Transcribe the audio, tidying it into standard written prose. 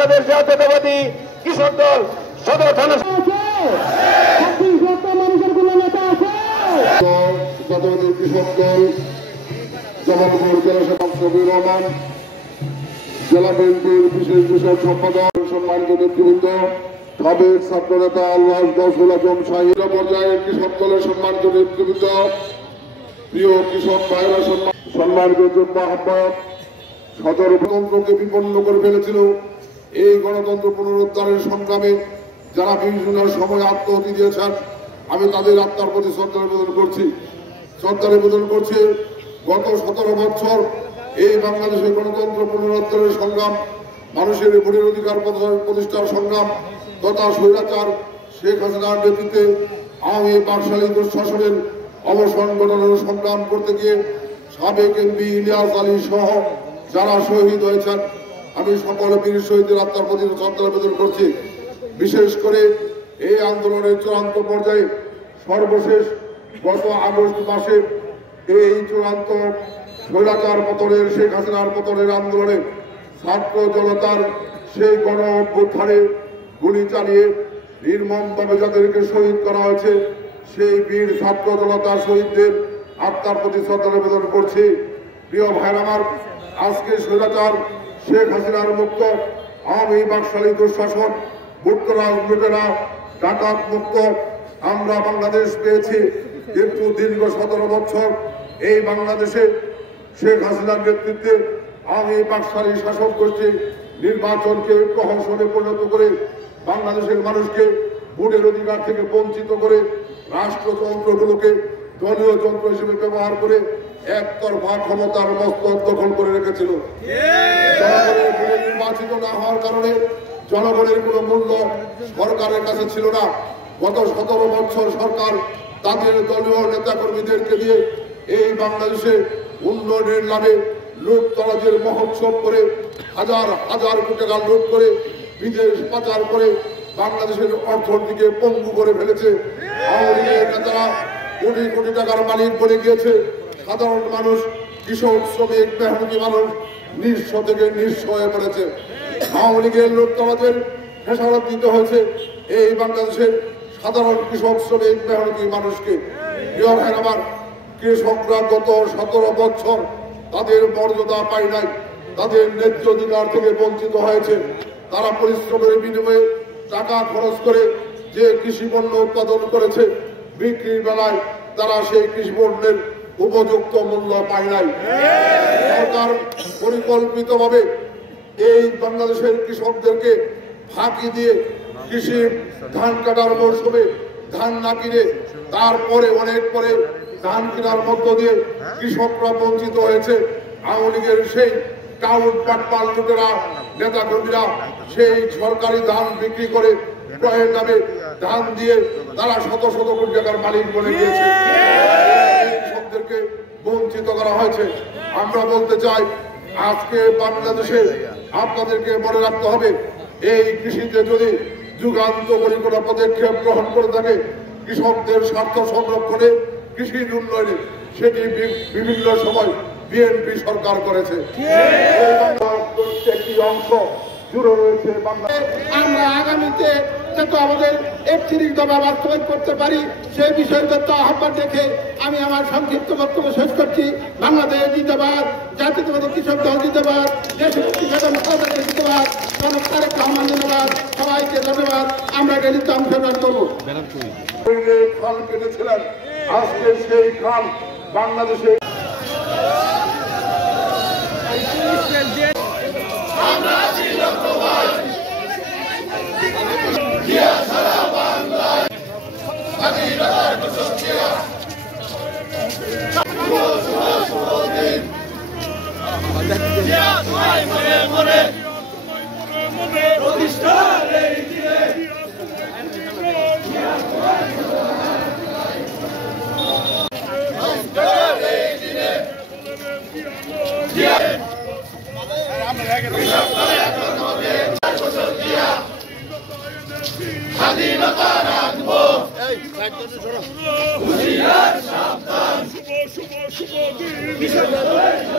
বাংলাদেশ জাতীয়তাবাদী কৃষক দল সদর থানা জাতীয়তাবাদী কৃষক দল জামালপুর জেলা সভাপতি রহমান, জেলা বিএনপির বিশেষ বিষয়ক সম্পাদক, সম্মানিত নেতৃবৃন্দ, সাবেক ছাত্র নেতা আল্লাহ গৌসুল আজম শাহীন পর্যায়ের কৃষক দলের সম্মানিত নেতৃবৃন্দ, প্রিয় কৃষক ভাইরা, সম্মানিত যোগ্য আহ্বায়ক, সদর গণতন্ত্রকে বিপন্ন করে ফেলেছিল এই গণতন্ত্র পুনরুদ্ধারের সংগ্রামে যারা বিভিন্ন সময় আত্মহতি দিয়েছেন, আমি তাদের আত্মার প্রতি শ্রদ্ধা নিবেদন করছি। গত 17 বছর এই বাংলাদেশের গণতন্ত্র পুনরুদ্ধারের সংগ্রাম, মানুষের ভোটের অধিকার প্রতিষ্ঠার সংগ্রাম তথা স্বৈরাচার শেখ হাসিনার নেতৃত্বে আওয়ামী বাকশালী দুঃশাসনের অবসান ঘটানোর সংগ্রাম করতে গিয়ে সাবেক এমপি ইলিয়াস আলী সহ যারা শহীদ হয়েছেন, আমি সকল বীর শহীদের আত্মার প্রতি শ্রদ্ধা নিবেদন করছি। বিশেষ করে এই আন্দোলনের চূড়ান্ত পর্যায়ে সর্বশেষ গত আগস্ট মাসে এই চূড়ান্ত স্বৈরাচার পতনের শেখ হাসিনার পতনের আন্দোলনে ছাত্র জনতার সেই গণ অভ্যুত্থানে গুলি চালিয়ে নির্মমভাবে যাদেরকে শহীদ করা হয়েছে, সেই বীর ছাত্র জনতার শহীদদের আত্মার প্রতি শ্রদ্ধা নিবেদন করছি। প্রিয় ভাইরা আমার, আজকে স্বৈরাচার শেখ হাসিনার মুক্ত আওয়ামী বাকশালী দুঃশাসন বুটরাজ লুটেরা ডাকাত মুক্ত আমরা বাংলাদেশ পেয়েছি, কিন্তু দীর্ঘ 17 বছর এই বাংলাদেশে শেখ হাসিনার নেতৃত্বে আওয়ামী বাকশালী শাসক গোষ্ঠী নির্বাচনকে প্রহসনে পরিণত করে বাংলাদেশের মানুষকে ভোটের অধিকার থেকে বঞ্চিত করে রাষ্ট্রযন্ত্রগুলোকে দলীয় যন্ত্র হিসেবে ব্যবহার করে একতরফা ক্ষমতার মস্তক দখল করে রেখেছিল। জনগণের ভোটে নির্বাচিত না হওয়ার কারণে জনগণের কোনো মূল্য সরকারের কাছে ছিল না। গত 17 বছর সরকার তাদের দলীয় নেতাকর্মীদেরকে দিয়ে এই বাংলাদেশে উন্নয়নের নামে লুটতরাজের মহোৎসব করে হাজার হাজার কোটি টাকা লুট করে বিদেশ পাচার করে বাংলাদেশের অর্থনীতিকে পঙ্গু করে ফেলেছে। আওয়ামী লীগের নেতারা কোটি কোটি টাকার মালিক বনে গিয়েছে। সাধারণ মানুষ, কৃষক, শ্রমিক, মেহনতি মানুষ নিঃস্ব থেকে নিঃস্ব হয়ে পড়েছে। আওয়ামী লীগের লুটতরাজের খেসারত দিতে হয়েছে এই বাংলাদেশের সাধারণ কৃষক, শ্রমিক, মেহনতি মানুষকে। প্রিয় ভাই আমার, কৃষকরা গত 17 বছর তাদের মর্যাদা পায় নাই, তাদের ন্যায্য অধিকার থেকে বঞ্চিত হয়েছে। তারা পরিশ্রমের বিনিময়ে টাকা খরচ করে যে কৃষি পণ্য উৎপাদন করেছে, বিক্রির বেলায় তারা সেই কৃষি পণ্যের উপযুক্ত মূল্য পায় নাই। সরকার পরিকল্পিতভাবে এই বাংলাদেশের কৃষকদেরকে ফাঁকি দিয়ে কৃষি ধান কাটার মৌসুমে ধান না কিনে তারপরে অনেক পরে ধান কেনার মধ্য দিয়ে কৃষকরা বঞ্চিত হয়েছে। আওয়ামী লীগের সেই কাউট পাটপাল লুটেরা নেতাকর্মীরা সেই সরকারি ধান বিক্রি করে ক্রয়ের নামে ধান দিয়ে তারা শত শত কোটি টাকার মালিক বনে গিয়েছে। কৃষকদেরকে বঞ্চিত করা হয়েছে। আমরা বলতে চাই, আজকে বাংলাদেশে আপনাদেরকে মনে রাখতে হবে, এই কৃষিতে যদি যুগান্তকারী কোনো পদক্ষেপ গ্রহণ করে থাকে কৃষকদের স্বার্থ সংরক্ষণে, কৃষির উন্নয়নে, সেটি বিভিন্ন সময় বিএনপি সরকার করেছে। প্রত্যেকটি অংশ জুড়ে রয়েছে বাংলাদেশ। আমরা আগামীতে যাতে আমাদের 31 দফা বাস্তবায়ন করতে পারি সেই বিষয়ে তথ্য আহ্বান রেখে আমি আমার সংক্ষিপ্ত বক্তব্য শেষ করছি। বাংলাদেশ জিন্দাবাদ, জাতীয়তাবাদী কৃষক দল জিন্দাবাদ, দেশভক্তি বেগম খালেদা জিয়া জিন্দাবাদ, জনাব তারেক রহমান জিন্দাবাদ। সবাইকে ধন্যবাদ। আমরা র্যালিতে অংশগ্রহণ করবো। খাল কেটেছিলেন, আজকে সেই খাল বাংলাদেশে স্বাধীনতা রাখবো, হুঁশিয়ার সাবধান, শুভ শুভ শুভ দিন।